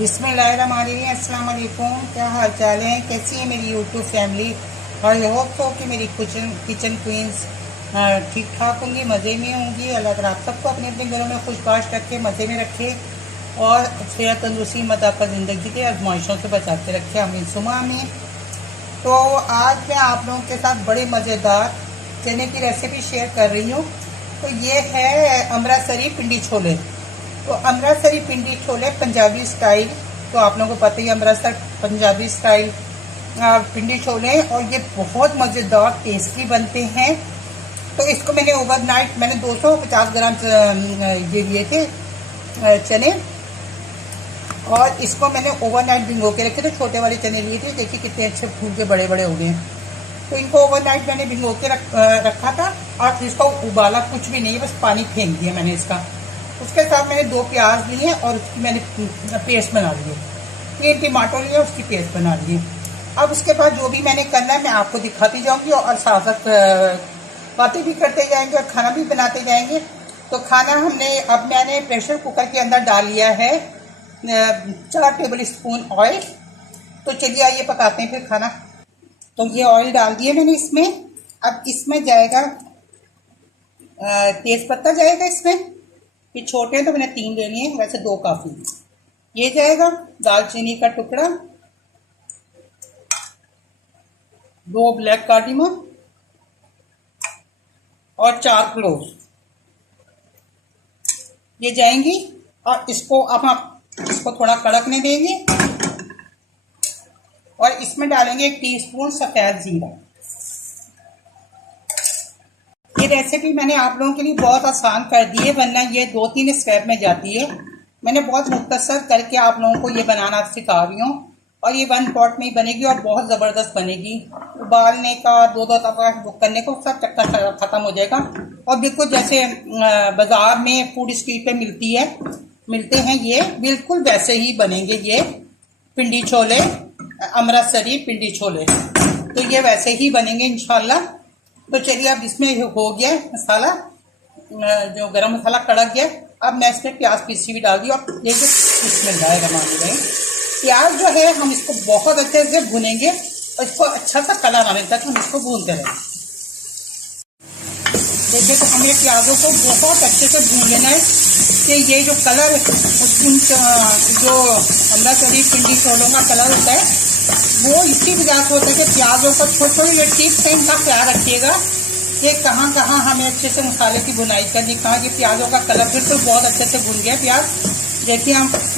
बिस्मिल्लाहिर्रहमानिर्रहीम। अस्सलाम वालेकुम। क्या हाल चाल है, कैसी है मेरी यूट्यूब फैमिली। और होप तो कि मेरी किचन क्वींस ठीक ठाक होंगी, मज़े में होंगी। अल्लाह ताला आप सबको अपने अपने घरों में खुशबाश रखे, मज़े में रखे और सेहत तंदुरुस्ती मताका ज़िंदगी के आजमाइशों से बचा के रखे। आमीन सुमा आमीन। तो आज मैं आप लोगों के साथ बड़े मज़ेदार चने की रेसिपी शेयर कर रही हूँ। तो ये है अमृतसरी पिंडी छोले। तो अमृतसरी पिंडी छोले पंजाबी स्टाइल, तो आप लोगों को पता ही अमृतसर पंजाबी स्टाइल पिंडी छोले, और ये बहुत मज़ेदार टेस्टी बनते हैं। तो इसको मैंने ओवरनाइट 250 ग्राम ये लिए थे चने, और इसको मैंने ओवरनाइट भिगो के रखे थे। छोटे वाले चने लिए थे, देखिए कितने अच्छे फूल के बड़े बड़े हो गए। तो इनको ओवरनाइट मैंने भिगो के रखा था, और इसका उबाला कुछ भी नहीं है, बस पानी फेंक दिया मैंने इसका। उसके साथ मैंने 2 प्याज लिए और उसकी मैंने पेस्ट बना लिए, 3 टमाटर लिए, उसकी पेस्ट बना लिए। अब उसके बाद जो भी मैंने करना है मैं आपको दिखाती जाऊंगी, और साथ साथ बातें भी करते जाएंगे और खाना भी बनाते जाएंगे। तो खाना अब मैंने प्रेशर कुकर के अंदर डाल लिया है 4 टेबल स्पून ऑयल। तो चलिए आइए पकाते हैं फिर खाना। तो ये ऑयल डाल दिए मैंने इसमें। अब इसमें जाएगा तेज पत्ता जाएगा इसमें। ये छोटे हैं तो मैंने 3 ले लिए, वैसे 2 काफी। ये जाएगा दालचीनी का टुकड़ा, 2 ब्लैक कार्डिमम और 4 क्लोव ये जाएंगी। और इसको अब हम इसको थोड़ा कड़कने देंगे, और इसमें डालेंगे 1 टीस्पून सफेद जीरा। ये रेसिपी मैंने आप लोगों के लिए बहुत आसान कर दी है, वरना ये 2-3 स्टेप में जाती है। मैंने बहुत मुख्तसर करके आप लोगों को ये बनाना सिखा रही हूँ, और ये 1 पॉट में ही बनेगी और बहुत ज़बरदस्त बनेगी। उबालने का 2-2 दफ़ा करने को सब चक्कर ख़त्म हो जाएगा, और बिल्कुल जैसे बाज़ार में फूड स्ट्रीट पे मिलते हैं, ये बिल्कुल वैसे ही बनेंगे। ये पिंडी छोले, अमृतसरी पिंडी छोले, तो ये वैसे ही बनेंगे इंशाल्लाह। तो चलिए अब इसमें हो गया मसाला, जो गरम मसाला कड़क गया। अब मैं इसमें प्याज पीसी भी डाल दी, और देखिए इसमें जाएगा मान प्याज जो है हम इसको बहुत अच्छे से भुनेंगे, और इसको अच्छा सा कलर आने तक हम इसको भूनते रहेंगे। देखिए तो हमें प्याजों को बहुत अच्छे से भून लेना है कि ये जो कलर जो अमृतसरी पिंडी छोलों का कलर होता है वो इसी वजह से होता है कि प्याजों को छोटी छोटी टिप्स है, इनका ख्याल रखिएगा कि कहाँ कहाँ हमें अच्छे से मसाले की भुनाई करनी, कहाँ ये प्याजों का कलर बिल्कुल बहुत अच्छे से भुन गया प्याज। देखिए हम